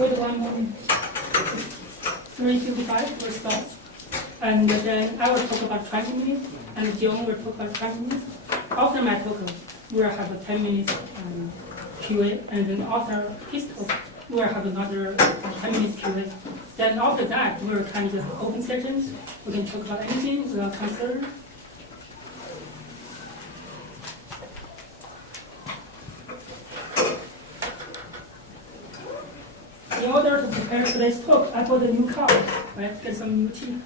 with one more 3:55 will start. And then I will talk about 20 minutes, and John will talk about 20 minutes. After my talk, we will have a 10 minutes QA, and then after his talk, we will have another 10 minutes QA. Then after that, we will kind of open sessions. We can talk about anything without concern. In order to prepare today's talk, I bought a new car, right? Get some new teeth.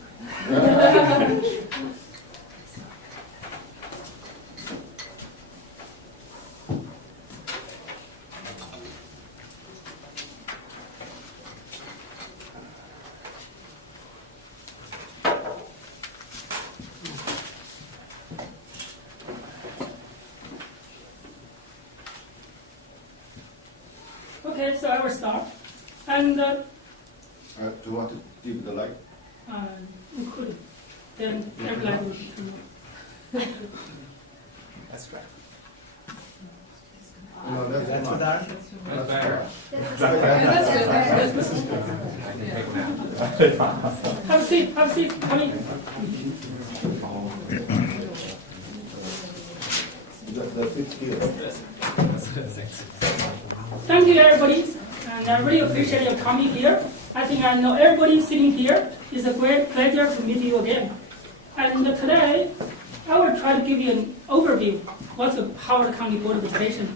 Okay, so I will start. And do you want to dim the light? we could. Then every light will be turned on. That's right. No, that's not. That's better. Have a seat, have a seat, come in. The fifth here. Thank you, everybody, and I really appreciate your coming here. I think I know everybody sitting here. It's a great pleasure to meet you again. And today, I will try to give you an overview. What's the Howard County Board of Education?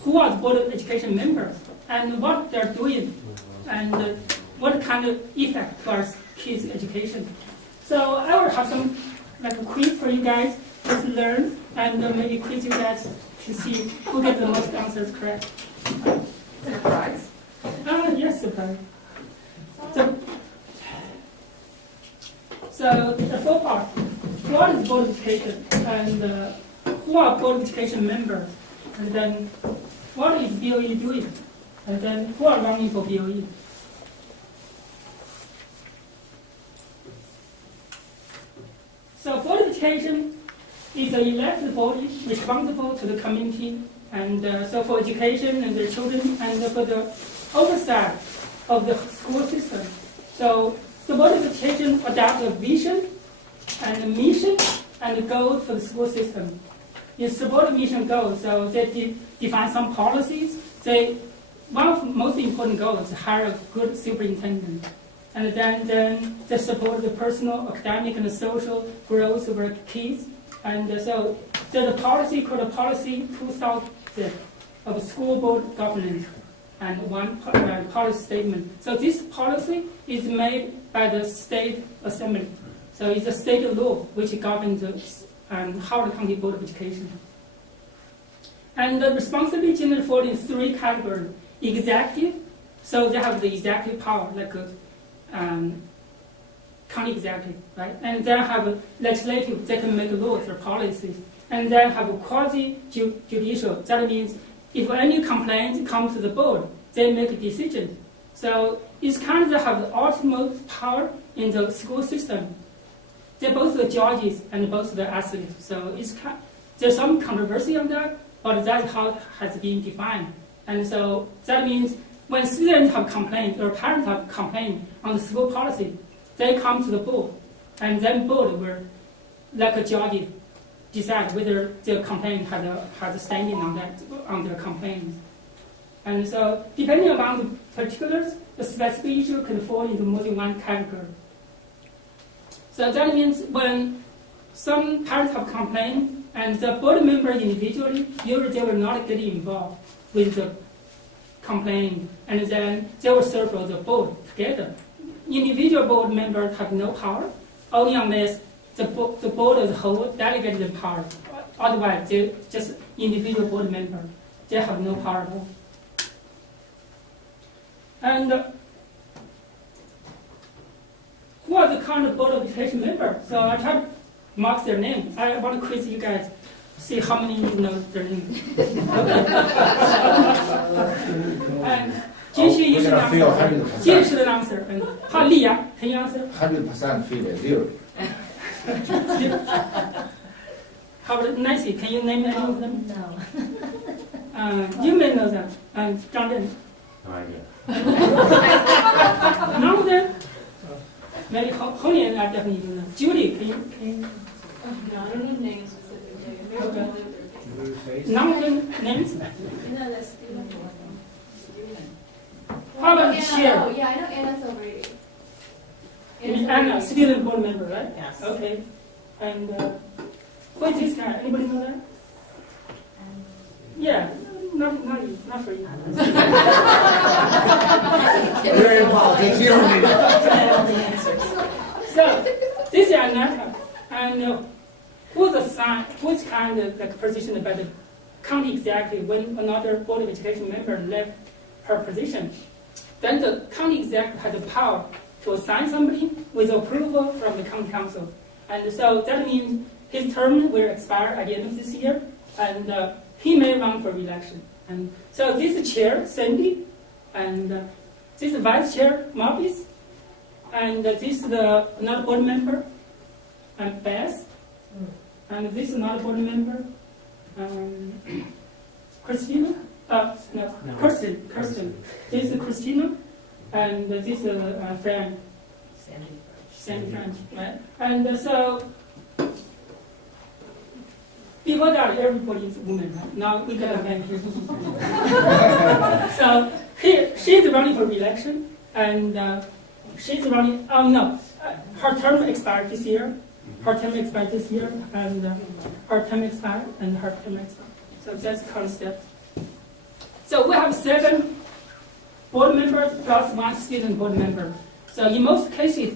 Who are the Board of Education members? And what they're doing? And what kind of effect to our kids' education? So I will have some like a quiz for you guys just learn, and maybe quiz you guys to see who gets the most answers correct. Surprise. Yes, surprise. So the first part, what is Board of Education, and who are Board of Education members, and then what is BOE doing, and then who are running for BOE. So Board of Education is an elected body responsible to the community, and so for education and their children, and for the oversight of the school system. So the Board of Education adopts a vision and a mission and a goal for the school system. In support of mission goals, so they define some policies. One of the most important goals is to hire a good superintendent. And then they support the personal, academic, and social growth of our kids. And so there's a policy called a Policy 2000 of school board governance, and one policy statement. So this policy is made by the state assembly. So it's a state law which governs the Howard County Board of Education. And the responsibility generally falls in three categories. Executive, so they have the executive power, like county executive, right? And then have a legislative, they can make laws or policies. And then have a quasi-judicial, that means if any complaint comes to the board, they make a decision. So it's kind of they have the ultimate power in the school system. They're both the judges and both the athletes. So there's some controversy on that, but that's how it has been defined. And so that means when students have complained or parents have complained on the school policy, they come to the board, and then board will, like a judge, decide whether their complaint has a standing on their complaints. And so depending on the particulars, the specific issue can fall into more than one category. So that means when some parents have complained, and the board member individually, usually they will not get involved with the complaint, and then they will serve for the board together. Individual board members have no power, only unless the board as a whole delegates the power. Otherwise, they're just individual board members. They have no power at all. And who are the current Board of Education members? So I try to mark their name. I want to quiz you guys, see how many of you know their name. And 继续一是 answer. 继续的 answer. And 好，丽阳 can you answer? 100% failure. How about Nancy? Can you name any of them? No. You may know them. Zhang Zhen. No idea. Maybe Honian I definitely do know. Judy, can you? No, I don't know names specifically. Maybe Okay. I'll leave their names. None of them names? No, that's student. How about the Anna, chair? oh, yeah, I know Anna Silverady. You mean Anna, student board member, right? Yes. Okay. And who is this guy? Anybody know that? Yeah, not for you. We're in politics, you don't need it. So this is Anna, and who's kind of like positioned by the county executive when another board of education member left her position. Then the county executive had the power to assign somebody with approval from the county council. And so that means his term will expire at the end of this year, and he may run for re-election. And so this is chair, Cindy, and this is vice chair, Marvis, and this is another board member, Beth, and this is another board member, Christina. No, Kirsten. This is Christina, and this is a friend, Sandy French, right? And so, before that, everybody is a woman, right? Now we got a man here. So she's running for re-election, and she's running. Oh no, her term expired this year. Her term expired this year, and her term expired, and her term expired. So that's the current step. So we have 7 board members plus 1 student board member. So in most cases,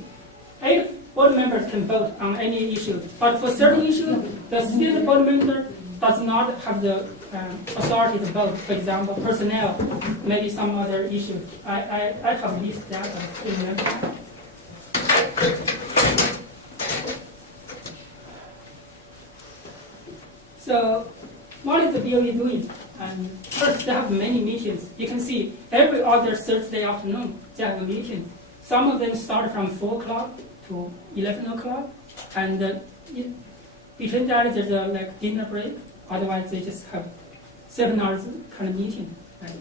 8 board members can vote on any issue. But for certain issues, the student board member does not have the authority to vote. For example, personnel, maybe some other issue. I have listed that. So what is the BOE doing? And first, they have many meetings. You can see every other Thursday afternoon, they have a meeting. Some of them start from 4 o'clock to 11 o'clock. And between that, there's a dinner break. Otherwise, they just have 7 hours kind of meeting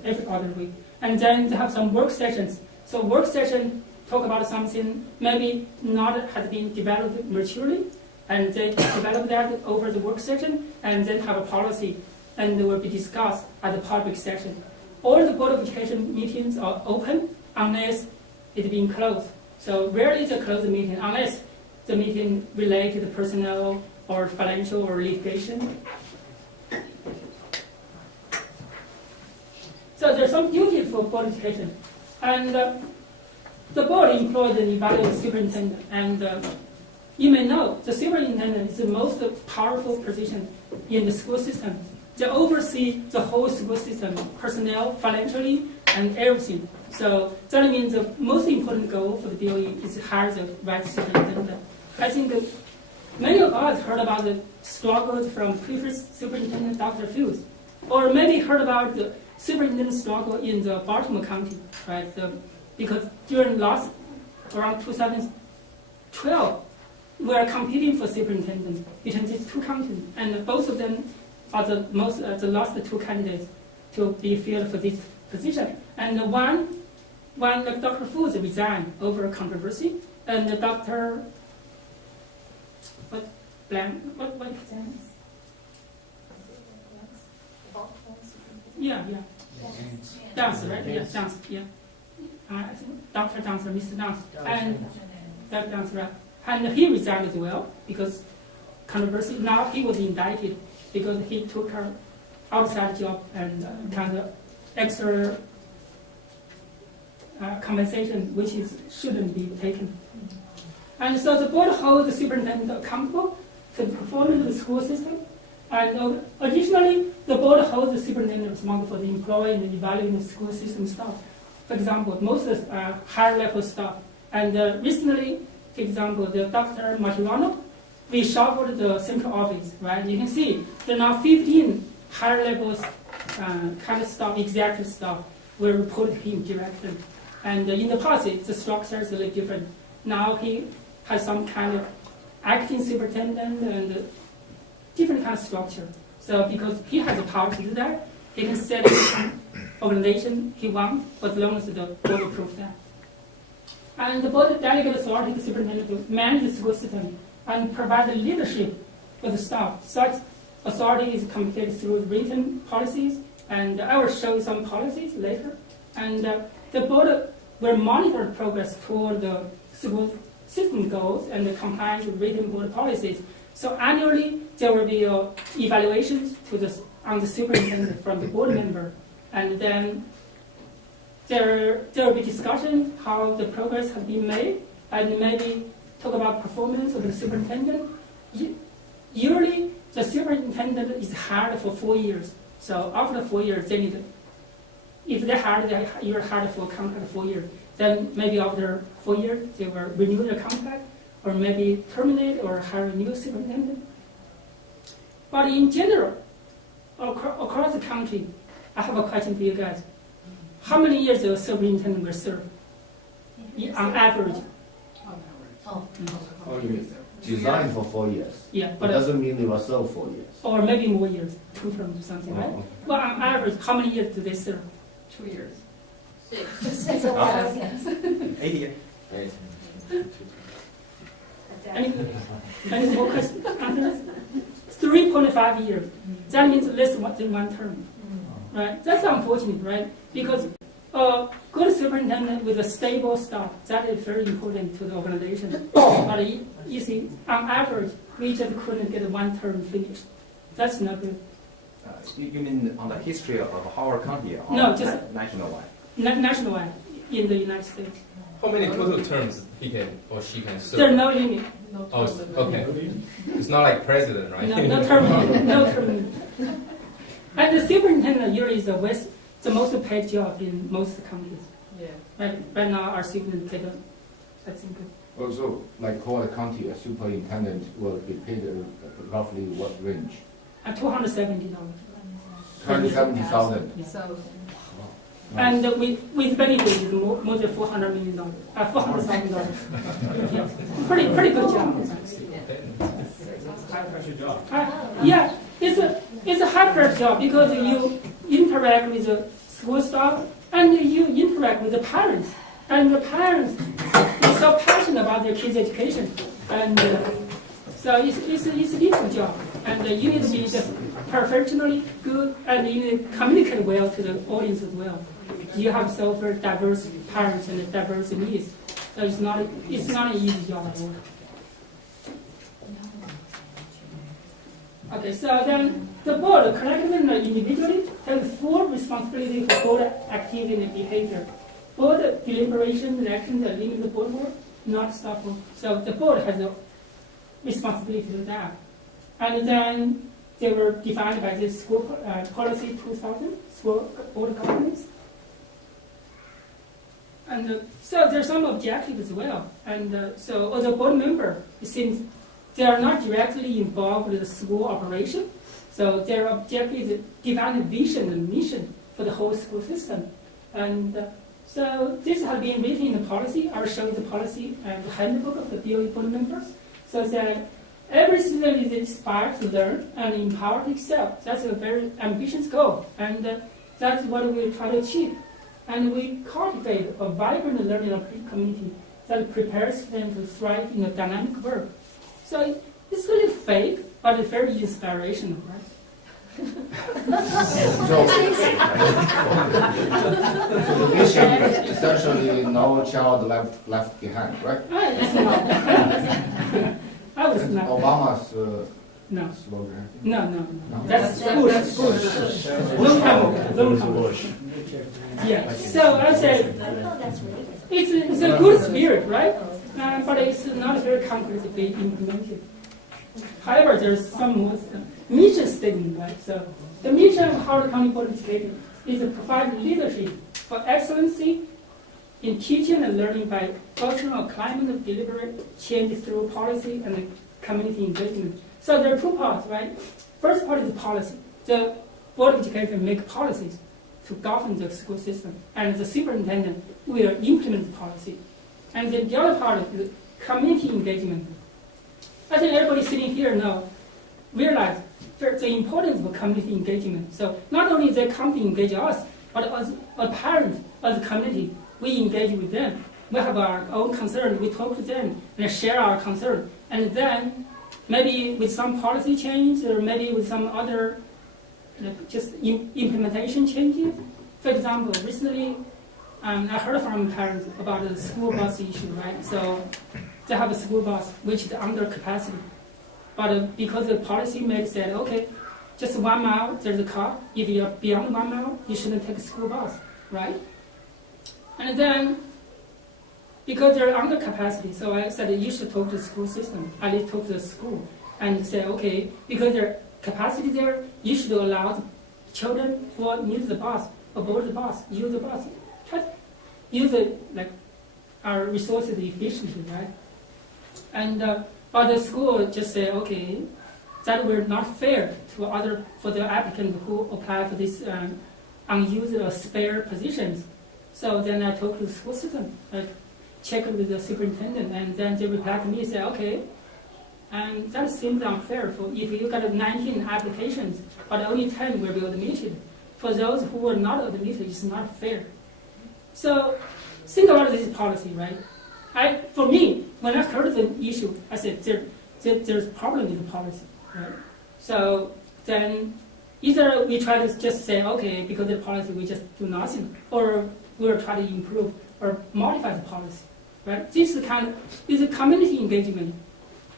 every other week. And then they have some work sessions. So work session talk about something maybe not has been developed maturely, and they develop that over the work session, and then have a policy, and they will be discussed at the public session. All the Board of Education meetings are open unless it's being closed. So rarely is a closed meeting unless the meeting related to personnel or financial or litigation. So there's some duties for Board of Education. And the board employs and evaluates superintendent. And you may know the superintendent is the most powerful position in the school system. They oversee the whole school system, personnel, financially, and everything. So that means the most important goal for the BOE is to hire the right superintendent. I think many of us heard about the struggles from previous superintendent, Dr. Fields, or maybe heard about the superintendent struggle in the Baltimore County, right? Because during around 2012, we are competing for superintendent between these 2 counties, and both of them are the last 2 candidates to be filled for this position. And one Dr. Fields resigned over a controversy, and Dr. What is that? Yeah. Dance, right? Yeah, Dance, yeah. I think Dr. Dance, Mr. Dance, and Dr. Dance, right? And he resigned as well because controversy. Now he was indicted because he took her outside job and kind of extra compensation, which shouldn't be taken. And so the board holds the superintendent accountable to the performance of the school system. And additionally, the board holds the superintendent responsible for the employee and evaluating the school system staff. For example, most of higher level staff. And recently, for example, the Dr. Martirano, we shuffled the central office, right? You can see there are now 15 higher levels kind of staff, executive staff, will report to him directly. And in the past, the structure is a little different. Now he has some kind of acting superintendent and different kind of structure. So because he has the power to do that, he can set any organization he wants, as long as the board approves that. And the board delegate authority to the superintendent to manage the school system and provide the leadership for the staff. Such authority is communicated through written policies, and I will show you some policies later. And the board will monitor progress toward the school system goals and the compliance with written board policies. So annually, there will be evaluations on the superintendent from the board member, and then there will be discussion how the progress has been made, and maybe talk about performance of the superintendent. Usually, the superintendent is hired for 4 years. So after 4 years, they need, if you're hired for a contract 4 years, then maybe after 4 years, they will renew their contract, or maybe terminate or hire a new superintendent. But in general, across the country, I have a question for you guys. How many years a superintendent will serve? On average. Designed for 4 years. Yeah, It but doesn't mean they will serve 4 years. or maybe more years, 2 terms or something, right? Oh, okay. Well, on average, how many years do they serve? 2 years. 6. It's a while, yes. 80 years. Any more questions? Answers? 3.5 years. That means less than 1 term. Right? That's unfortunate, right? Because a good superintendent with a stable staff, that is very important to the organization. But you see, on average, we just couldn't get 1 term finished. That's not good. You mean on the history of Howard County or No, just nationwide? Nationwide in the United States. How many total terms he can or she can serve? There's no limit. No Oh, term okay. limit. It's not like president, right? No term limit. No term limit. And the superintendent usually is the most paid job in most countries. Yeah. Right now, our superintendent, I think. Also, like Howard County, a superintendent will be paid roughly what range? $270. 270,000. Yeah. So, And with benefits, it's more than $400 million, $400,000. Yeah. Pretty good job. High pressure job. Yeah, it's a high pressure job because you interact with the school staff and you interact with the parents. And the parents are so passionate about their kids' education. And so it's a difficult job. And you need to be just professionally good, and you need to communicate well to the audience as well. You have so very diverse parents and diverse needs. So it's not an easy job at all. Okay, so then the board, collectively and individually, has full responsibility for board activity and behavior. Board deliberation and actions are limited board work, not staff work. So the board has a responsibility to that. And then they were defined by the school policy 2000, school board governance. And so there's some objectives as well. And so as a board member, it seems they are not directly involved with the school operation. So their objective is to define a vision and mission for the whole school system. And so this has been written in the policy. I will show you the policy and the handbook of the BOE board members. So that every student is inspired to learn and empowered to excel. That's a very ambitious goal. And that's what we try to achieve. And we cultivate a vibrant learning community that prepares them to thrive in a dynamic world. So it's really fake, but it's very inspirational, right? So the mission is essentially no child left behind, right? It's not. I was not. Obama's No. slogan. No. That's Bush. Long time ago. Yeah. So I say it's a good spirit, right? But it's not very concretely implemented. However, there's some more mission statement, right? So the mission of Howard County Board of Education is to provide leadership for excellency in teaching and learning by fostering a climate of deliberate change through policy and community engagement. So there are 2 parts, right? First part is policy. The Board of Education make policies to govern the school system, and the superintendent will implement the policy. And then the other part is community engagement. I think everybody sitting here now realize the importance of community engagement. So not only they come to engage us, but as a parent, as a community, we engage with them. we have our own concern. We talk to them and share our concern, and then maybe with some policy change or maybe with some other just implementation changes. For example, recently I heard from parents about the school bus issue, right? So they have a school bus which is under capacity, but because the policymaker said, okay, just 1 mile there's a car. If you're beyond 1 mile, you shouldn't take a school bus, right? And then because they're under capacity, so I said you should talk to the school system, at least talk to the school, and say, okay, because there's capacity there, you should allow the children who need the bus, aboard the bus, use the bus, try to use it like our resources efficiently, right? And but the school just say, okay, that will not fair to other for the applicant who apply for this unused or spare positions. So then I talked to the school system, check with the superintendent, and then they reply to me and say, okay, and that seems unfair. For if you got 19 applications, but only 10 will be admitted, for those who were not admitted, it's not fair. So think about this policy, right? For me, when I heard the issue, I said there's a problem with the policy, right? So then either we try to just say, okay, because of the policy we just do nothing, or we'll try to improve or modify the policy, right? This is a community engagement.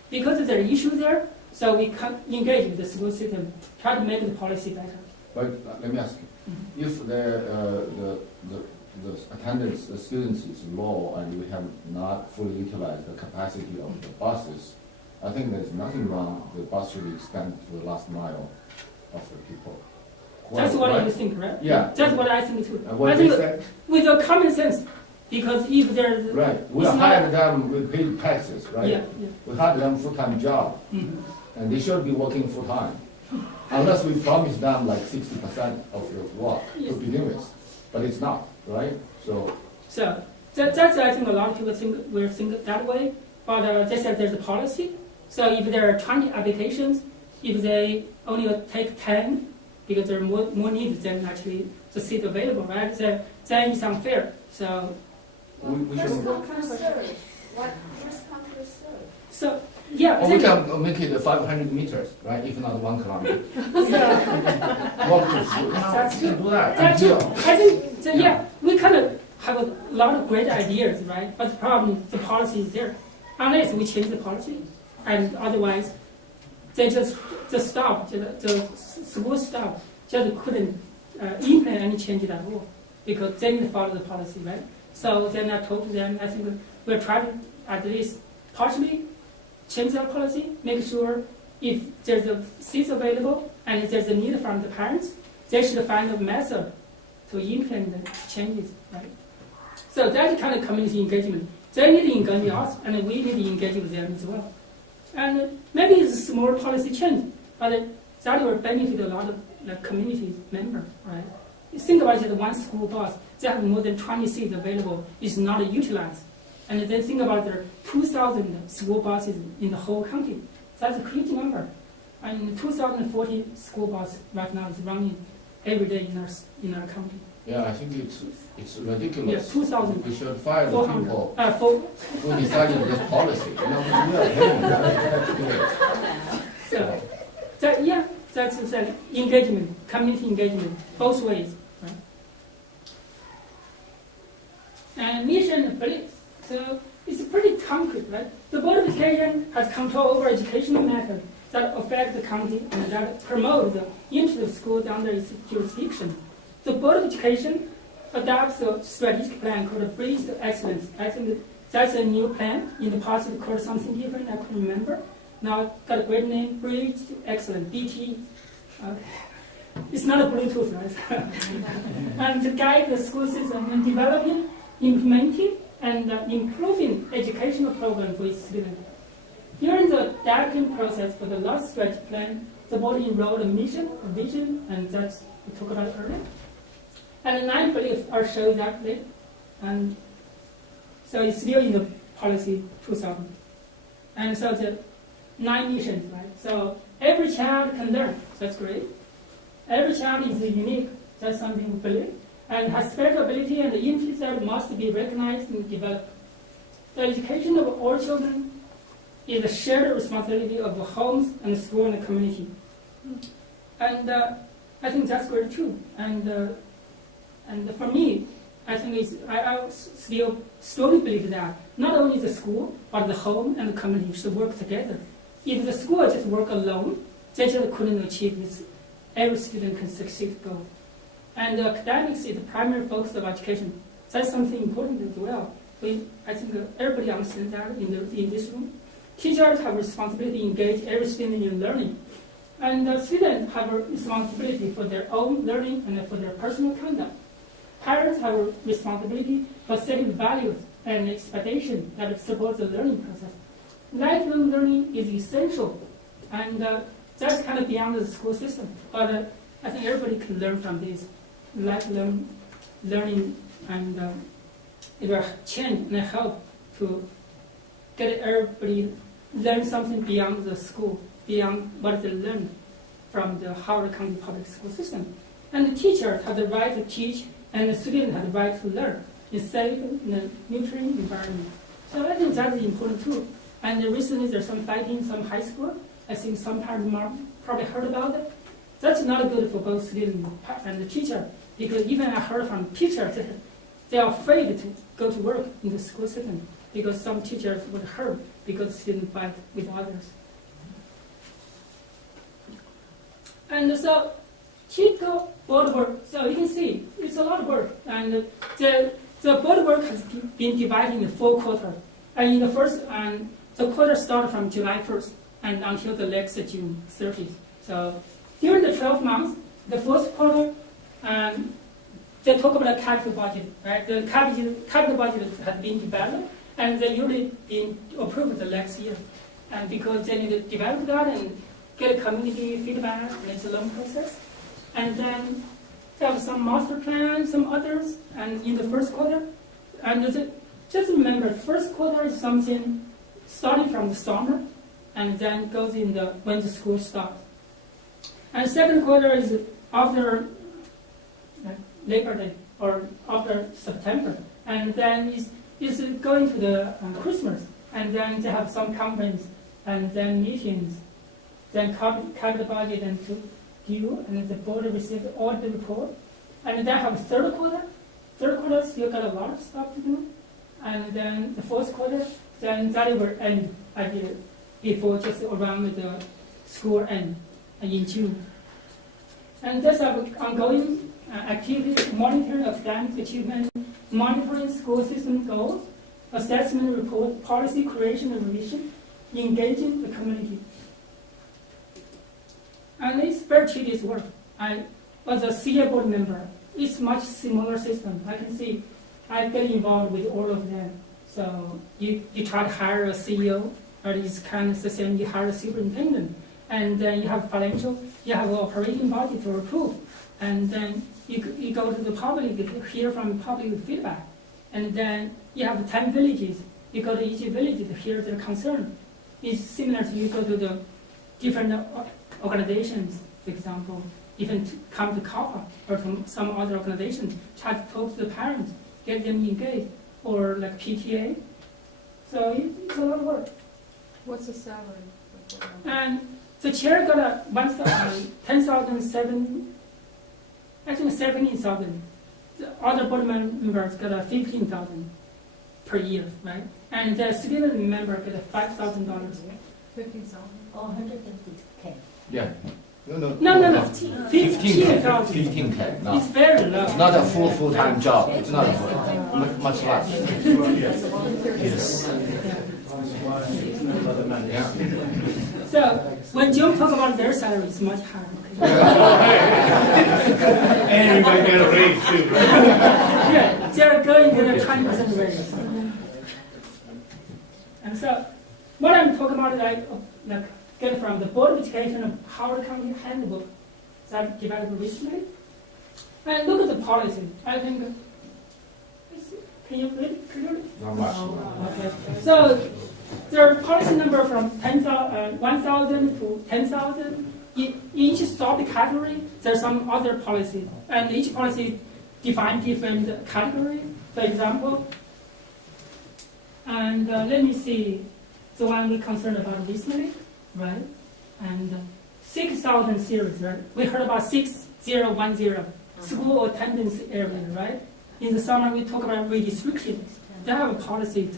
Because there are issues there, so we can engage with the school system, try to make the policy better. But let me ask you, if the attendance, the students is low and we have not fully utilized the capacity of the buses, I think there's nothing wrong. The bus should expand to the last mile of the people. That's what right? you think, right? Yeah. That's what I think too. And what I they think say? with a common sense, because if there's Right. We it's not- hired them with paid taxes, right? yeah. We hired them full-time job, Mhm. and they should be working full-time. Unless we promise them like 60% of the work to begin with. But it's not, right? So, That's I think a lot of people will think that way, but they said there's a policy. So if there are 20 applications, if they only take 10, because there are more needs than actually the seat available, right? So then it's unfair. So we First should, come, first serve. What? First come, first serve. so yeah, or we can make it 500 meters, right? If not 1 kilometer. Walk to school. That's We can do that. That's true. Until- I think, yeah, we kind of have a lot of great ideas, right? But the problem, the policy is there. Unless we change the policy, and otherwise, they just stop, the school staff just couldn't implement any change at all, because they didn't follow the policy, right? So then I told them, I think we'll try to at least partially change our policy, make sure if there's a seats available and if there's a need from the parents, they should find a method to implement the changes, right? So that's kind of community engagement. They need to engage us, and we need to engage with them as well. And maybe it's a small policy change, but that will benefit a lot of community members, right? You think about it, one school bus, they have more than 20 seats available, is not utilized. And then think about there are 2,000 school buses in the whole county. That's a huge number. And 2,040 school buses right now is running every day in our county. Yeah, I think it's ridiculous. Yeah, 2,000. We should fire the 400. people For who decided this policy. You know, we are paying them to do it. So, that's engagement, community engagement, both ways. Right? And mission and beliefs. So it's pretty concrete, right? The Board of Education has control over educational methods that affect the county and that promote the interest of schools under its jurisdiction. The Board of Education adopts a strategic plan called Bridge to Excellence. I think that's a new plan. In the past, it called something different. I couldn't remember. Now it's got a great name, Bridge to Excellence, BT. It's not a Bluetooth, right? And to guide the school system in developing, implementing, and improving educational programs for its students. During the adapting process for the last strategic plan, the board enrolled a mission, a vision, and that's we talked about earlier. And the 9 beliefs are shown exactly. And so it's still in the policy 2000. And so the 9 missions, right? So every child can learn. That's great. Every child is unique. That's something we believe. and has special ability and interests that must be recognized and developed. The education of all children is a shared responsibility of the homes and the school and the community. And I think that's great too. And for me, I think I still strongly believe that not only the school, but the home and the community should work together. If the school just work alone, they just couldn't achieve this. Every student can succeed goal. And academics is the primary focus of education. That's something important as well. I think everybody understands that in this room. Teachers have a responsibility to engage every student in learning. And students have a responsibility for their own learning and for their personal conduct. Parents have a responsibility for setting values and expectations that support the learning process. Lifelong learning is essential, and that's kind of beyond the school system. But I think everybody can learn from this lifelong learning, and it will change and help to get everybody learn something beyond the school, beyond what they learn from the Howard County public school system. And the teachers have the right to teach, and the students have the right to learn in safe and nurturing environment. So I think that is important too. And recently there's some fighting in some high school. I think some parents probably heard about it. That's not good for both students and the teacher, because even I heard from teachers that they are afraid to go to work in the school system because some teachers would hurt because students fight with others. And so HoCo board work, so you can see it's a lot of work. And the board work has been divided in 4 quarters. And in the first, and the quarter started from July 1st and until the next June 30th. So during the 12 months, the first quarter, they talk about the capital budget, right? The capital budget has been developed, and they usually been approved the next year. And because they need to develop that and get community feedback, and it's a long process. And then they have some master plans, some others, and in the first quarter. And just remember, first quarter is something starting from the summer, and then goes in when the school starts. And second quarter is after Labor Day or after September, and then it's going to the Christmas, and then they have some conference and then meetings, then capital budget and to due, and the board receives all the report, and then have third quarter. Third quarter still got a lot of stuff to do, and then the fourth quarter, then that will end before just around the school end in June. And there's ongoing activities, monitoring academic achievement, monitoring school system goals, assessment report, policy creation and revision, engaging the community. And it's very tedious work. I was a senior board member. It's much similar system. I can see I get involved with all of them. So you try to hire a CEO, or it's kind of the same, you hire a superintendent, and then you have financial, you have an operating budget to approve, and then you go to the public, you hear from public feedback, and then you have 10 villages, you go to each village to hear their concern. It's similar to you go to the different organizations, for example, even to come to COPA or to some other organization, try to talk to the parents, get them engaged, or like PTA. So it's a lot of work. What's the salary? And the chair got a 10,007, actually 17,000. The other board members got a 15,000 per year, right? And the student member got a $5,000. 15,000. Oh, 150K. Yeah. No. No. 15,000. 15K. No. It's very low. It's not a full-time job. It's not a much less. Yeah. So when John talk about their salary, it's much higher. And you might get a raise too. Yeah, they're going to get a 20% raise. And so what I'm talking about is like get from the Board of Education of Howard County Handbook that developed recently. And look at the policy. I think, can you read it clearly? Not much. Okay. So there are policy number from 1,000 to 10,000. In each sub-category, there's some other policy. And each policy define different categories, for example. And let me see, the one we're concerned about recently, right? And 6,000 series, right? We heard about 6010, school attendance area, right? In the summer, we talk about redistriction. They have a policy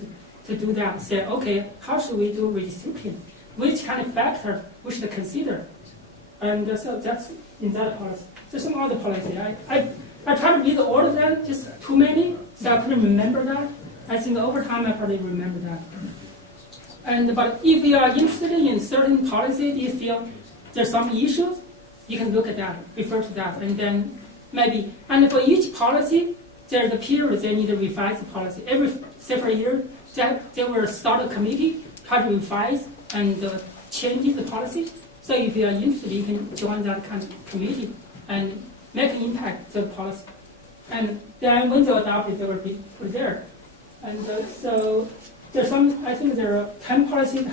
to do that. Say, okay, how should we do redistriction? Which kind of factor we should consider? And so that's in that policy. There's some other policy. I try to read all of them, just too many, so I couldn't remember that. I think over time I probably remember that. But if you are interested in certain policy, you feel there's some issues, you can look at that, refer to that, and then maybe. And for each policy, there's a period they need to revise the policy. Every several years, they will start a committee, try to revise and change the policy. So if you are interested, you can join that kind of committee and make an impact to the policy. And then when they adopt it, they will be put there. And so there's some, I think there are 10 policies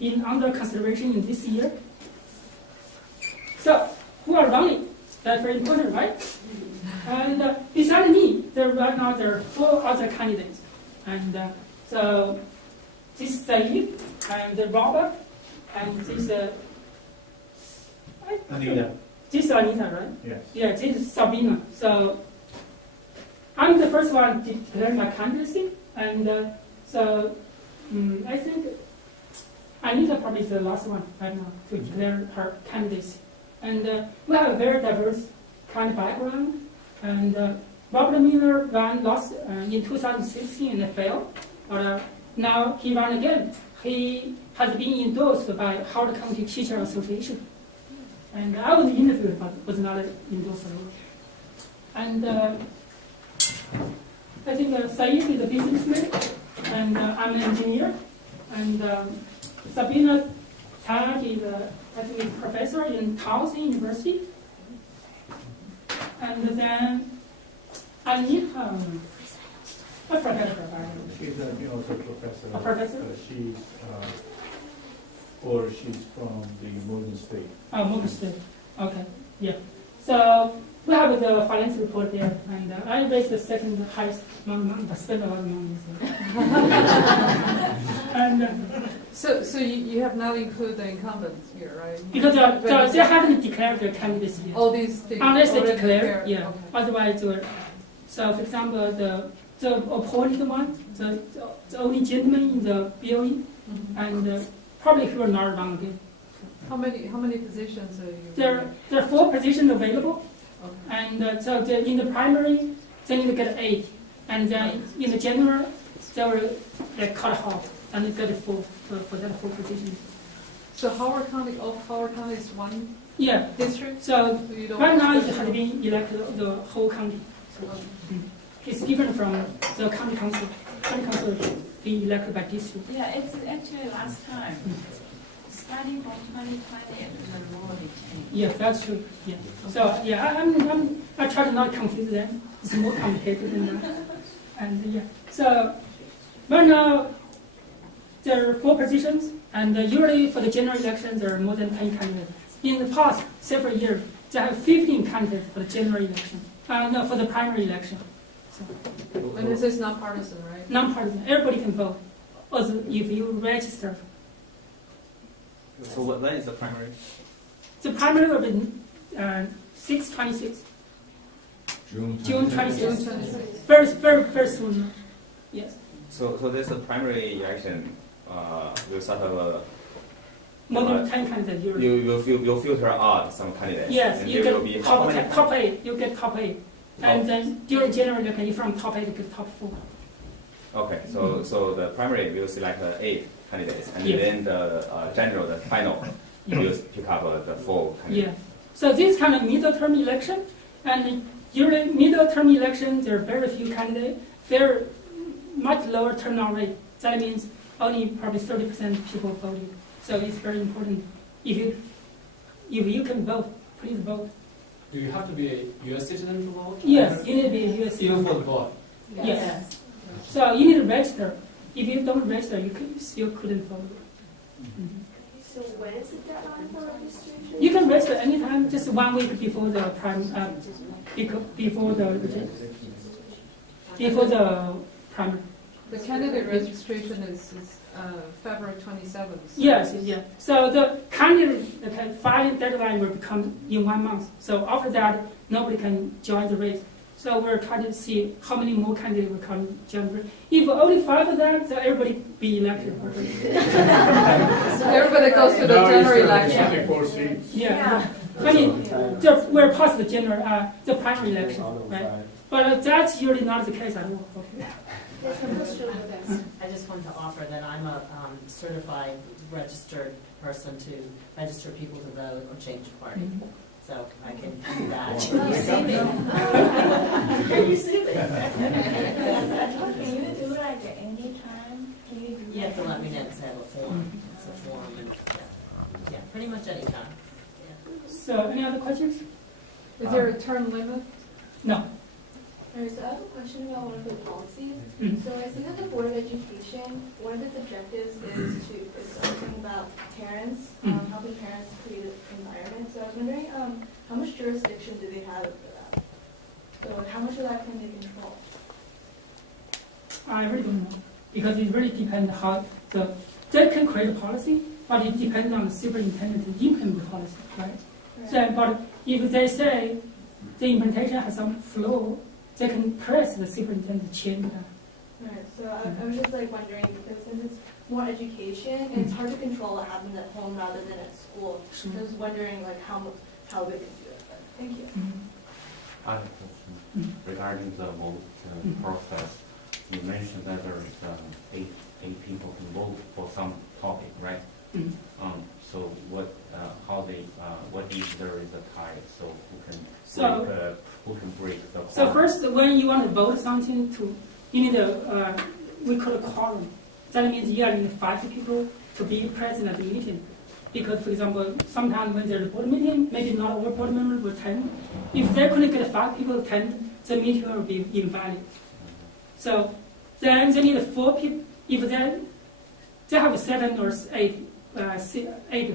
in under consideration in this year. So who are running? That's very important, right? And beside me, right now there are 4 other candidates. And so this is Saeed and Robert and this Anita. This is Anita, right? Yes. Yeah, this is Sabina. So I'm the first one to declare my candidacy, and I think Anita probably is the last one right now to declare her candidacy. And we have a very diverse kind of background. And Robert Miller ran last in 2016 and failed, but now he ran again. He has been endorsed by Howard County Teacher Association. And I was interviewed, but was not endorsed. And I think Saeed is a businessman, and I'm an engineer. And Sabina Tag is I think a professor in Towson University. And then Anita, I forgot her background. She's also a professor. A professor? She's from the Morgan State. Oh, Morgan State. Okay, yeah. So we have the finance report there, and I raised the second highest amount of money, but spent a lot of money. So. And So you have not included the incumbents here, right? because they haven't declared their candidacy yet. All these Unless they already declare, declared? yeah. Okay. Otherwise, so for example, the appointed one, the only gentleman in the BOE, Mhm. and probably he will not run again. How many positions are you? There are 4 positions available, Okay. and so in the primary, they need to get 8, and then in the general, they will cut half and get 4 for that 4 positions. So Howard County is one Yeah. district? So So you don't right now it special- has been elected the whole county. So, it's different from the county council. County council being elected by district. Yeah, it's actually last time. Starting from 2020, the law they changed. Yes, that's true. Yeah. So yeah, I try to not confuse them. It's more complicated than that. And yeah. So right now there are 4 positions, and usually for the general elections there are more than 10 candidates. In the past several years, they have 15 candidates for the general election. No, for the primary election. So And this is nonpartisan, right? non-partisan, everybody can vote, also if you register. So when is the primary? The primary will be 6/26. June June 26th. 26th. Very soon. Yes. So this primary election will sort of More than 10 candidates usually. you'll filter out some candidates. Yes, and you there will be get how many? top 8. You get top 8. And then during general election, you from top 8 you get top 4. Okay, so the primary will select 8 candidates, and Yes. then the general, the final, will pick up the 4 candidates. Yeah. So this kind of middle term election, and usually middle term election, there are very few candidates, very much lower turnout rate. That means only probably 30% people voting. So it's very important. If you can vote, please vote. Do you have to be a U.S. citizen to vote? Yes, you need to be a U.S. Even citizen. for the vote. Yes. So you need to register. If you don't register, you still couldn't vote. Mhm. So when is the deadline for registration? You can register anytime, just 1 week before the before the primary. The candidate registration is February 27th. Yes, yeah. So the candidate filing deadline will become in 1 month. So after that, nobody can join the race. So we're trying to see how many more candidates will come join the race. If only 5 of them, so everybody be elected. So everybody goes to the general election. 24 seats. Yeah. I mean, we're past the the primary election, right? But that's usually not the case at all. Okay. Yes, I'm just sure with this. I just wanted to offer that I'm a certified registered person to register people to vote or change party. So I can do that. Can you see me? Can you see me? Can you do like any time? Can you do? You have to let me know because I have a form. It's a form and yeah, pretty much any time. So any other questions? Is there a term limit? No. Alright, so I have a question about one of the policies. Mhm. So I see that the Board of Education, one of its objectives is something about parents, helping parents create an environment. So I was wondering, how much jurisdiction do they have for that? So how much of that can they control? I really don't know, because it really depends how they can create a policy, but it depends on the superintendent to implement the policy, right? So, but if they say the implementation has some flaw, they can press the superintendent to change that. Right, so I was just like wondering, because since it's more education, and it's hard to control what happens at home rather than at school. Sure. I was wondering like how they can do it, but thank you. I have a question regarding the vote process. You mentioned that there is eight people can vote for some topic, right? So what if there is a tie? So who can break the quorum? So first, when you want to vote something, you need we call a quorum. That means you need 5 people to be present at the meeting. Because, for example, sometimes when there's a board meeting, maybe not all board members will attend. If they couldn't get 5 people to attend, the meeting will be invalid. So then they need 4 people. If they have 7 or 8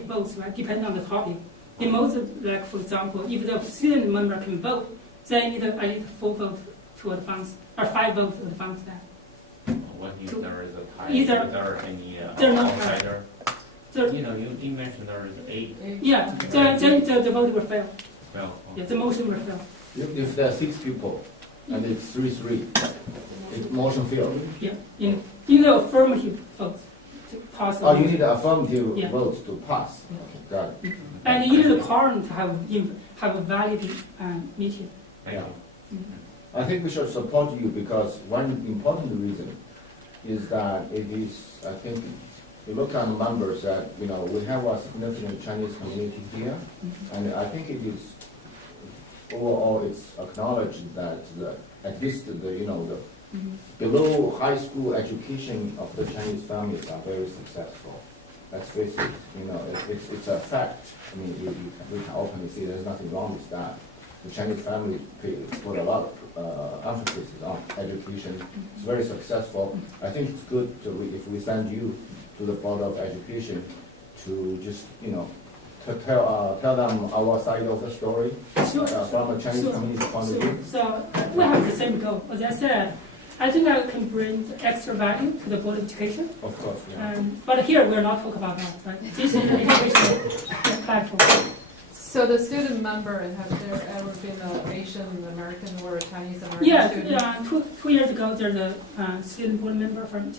votes, right, depending on the topic. In most, like for example, if the student member can vote, they need at least 4 votes to advance, or 5 votes to advance that. What if there is a tie? Either- Is there any They're not outsider? So, You mentioned there is 8. yeah, then the vote will fail. Well, Yeah, the motion will fail. If there are 6 people and it's 3-3, it's motion failed. Yeah, you need affirmative votes to pass. the Oh, you motion. need affirmative Yeah. votes to pass. Got it. And you need a quorum to have a valid meeting. thank you. I think we should support you because one important reason is that it is, I think, you look at the members that, we have a significant Chinese community here, and I think it is, overall, it's acknowledged that at least the below high school education of the Chinese families are very successful. Let's face it, it's a fact. I mean, we can openly see there's nothing wrong with that. The Chinese family put a lot of emphasis on education. It's very successful. I think it's good if we send you to the Board of Education to just, to tell them our side of the story from a Chinese community point of view. So we have the same goal. As I said, I think I can bring extra value to the Board of Education. Of course, yeah. But here we're not talking about that, right? This is an educational platform. So the student member, have there ever been an Asian American or a Chinese American Yes, student? yeah, 2 years ago there's a student board member from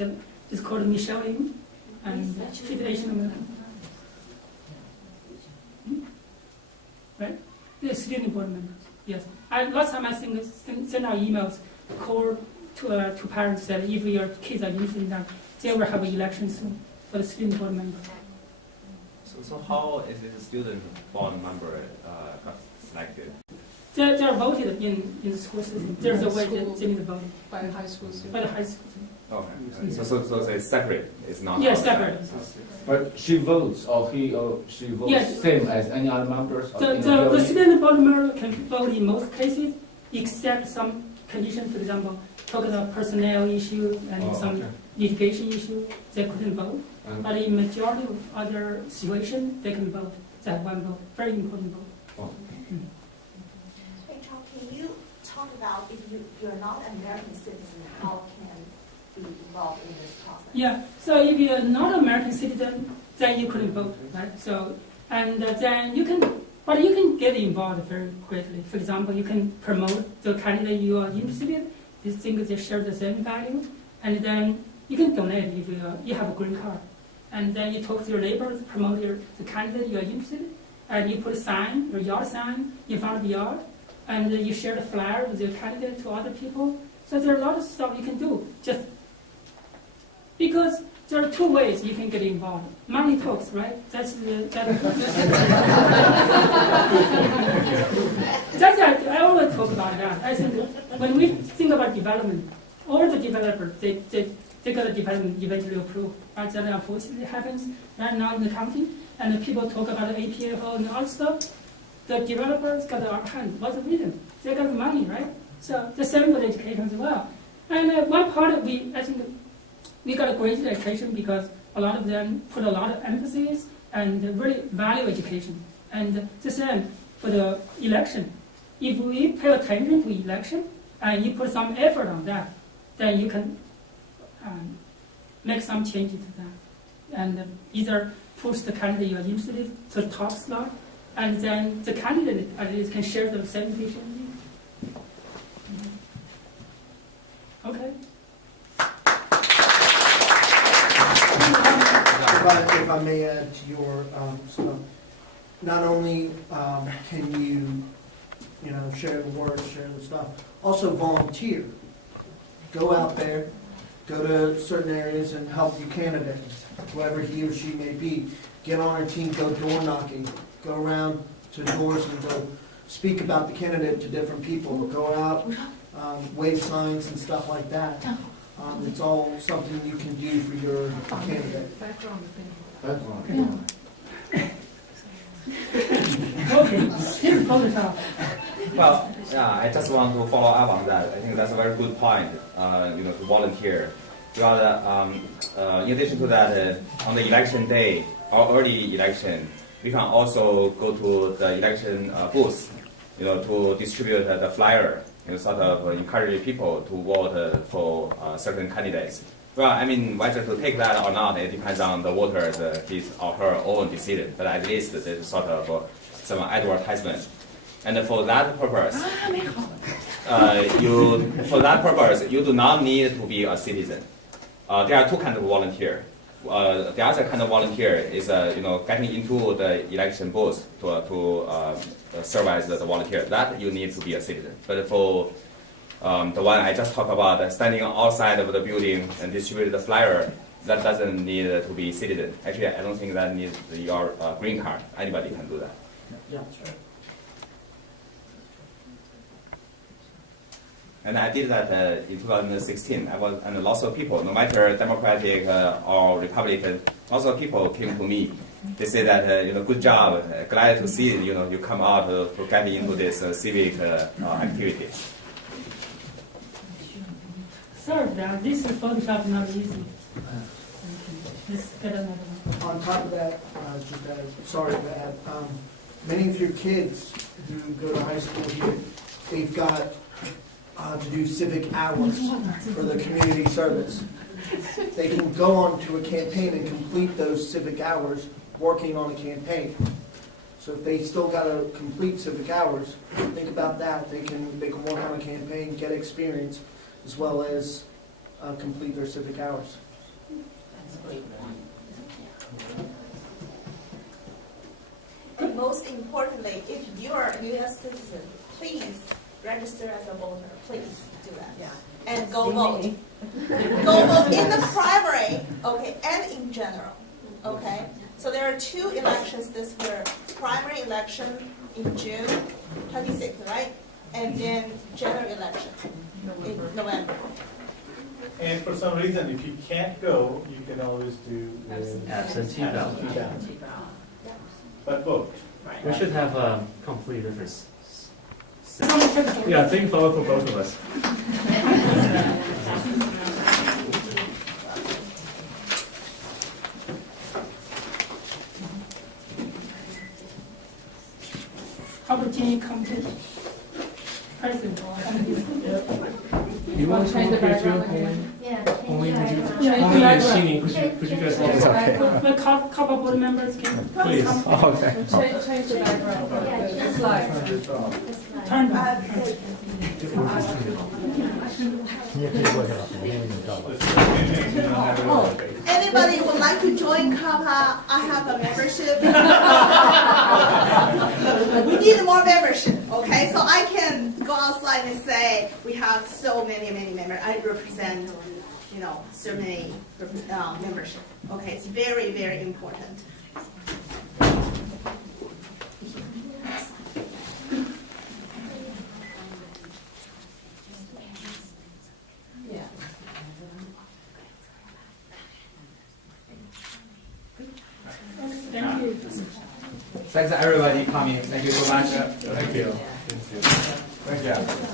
it's called Michelle Lim, and she's Asian American. Right? The student board members, yes. Last time I sent out emails, called to parents that if your kids are interested in that, they will have an election soon for the student board members. So how is this student board member got selected? They're voted in the school system. There's a way that they need to vote By a high school student? by the high school. Okay. So it's separate. It's not. Yes, outside. separate. But she votes, or he or she votes Yes. same as any other members? Of The BOE? student board member can vote in most cases, except some conditions, for example, talking about personnel issues and Oh, some okay. litigation issue, they couldn't vote. And But in majority of other situations, they can vote. They have one vote, very important vote. Rachel, can you talk about if you're not an American citizen, how can be involved in this process? Yeah, so if you're not an American citizen, then you couldn't vote, right? So, and then you can, but you can get involved very quickly. For example, you can promote the candidate you are interested in. These things, they share the same value. And then you can donate if you have a green card. And then you talk to your neighbors, promote the candidate you are interested in. And you put a sign, your yard sign, in front of the yard. And you share the flyer with your candidate to other people. So there are a lot of stuff you can do. Just because there are two ways you can get involved. Money talks, right? That's I always talk about that. I think when we think about development, all the developers, they got the development eventually approved. Right? That unfortunately happens right now in the county. And the people talk about the APA and all stuff. The developers got the upper hand. What's the reason? They got the money, right? So the same for the education as well. And one part of I think we got a great education because a lot of them put a lot of emphasis and really value education. And the same for the election. If we pay attention to election and you put some effort on that, then you can make some changes to that. And either push the candidate you're interested in to the top slot, and then the candidate at least can share the same vision. Okay. If I may add to your stuff, not only can you share the words, share the stuff, also volunteer. Go out there, go to certain areas and help your candidate, whoever he or she may be. Get on our team, go door knocking, go around to doors and go speak about the candidate to different people. Go out, wave signs and stuff like that. It's all something you can do for your candidate. Okay, here's Photoshop. Well, yeah, I just want to follow up on that. I think that's a very good point, to volunteer. Because in addition to that, on the election day or early election, we can also go to the election booth, to distribute the flyer, sort of encourage people to vote for certain candidates. Well, I mean, whether to take that or not, it depends on the voter's his or her own decision. But at least there's sort of some advertisement. And for that purpose, you do not need to be a citizen. There are two kinds of volunteer. The other kind of volunteer is, getting into the election booth to serve as the volunteer. That you need to be a citizen. But for the one I just talked about, standing outside of the building and distribute the flyer, that doesn't need to be citizen. Actually, I don't think that needs your green card. Anybody can do that. Yeah. And I did that in 2016. And lots of people, no matter Democratic or Republican, lots of people came to me. They say that, good job, glad to see you come out to get into this civic activity. Sorry, this is Photoshop not easy. Let's get another one. On top of that, sorry to add, many of your kids who go to high school here, they've got to do civic hours for the community service. They can go on to a campaign and complete those civic hours working on a campaign. So if they still got to complete civic hours, think about that. They can work on a campaign, get experience, as well as complete their civic hours. That's a great point. And most importantly, if you are a U.S. citizen, please register as a voter. Please do that. Yeah. And go vote. Go vote in the primary, okay, and in general, okay? So there are two elections this year. Primary election in June 26th, right? And then general election in November. And for some reason, if you can't go, you can always do Absentee ballot. But vote. We should have a complete difference. Yeah, think forward for both of us. how to change committee president or committee. You want to Change the come up here background too? again. Only would you, Yeah, only yeah. and Xini, could you guys all My couple board members can please? come. Change the background, the slide. Turn back. Anybody would like to join COPA? I have a membership. We need more membership, okay? So I can go outside and say, we have so many members. I represent, so many membership. Okay, it's very, very important. Yeah. Thank you. Thanks everybody coming. Thank you so much. Thank you. Thank you.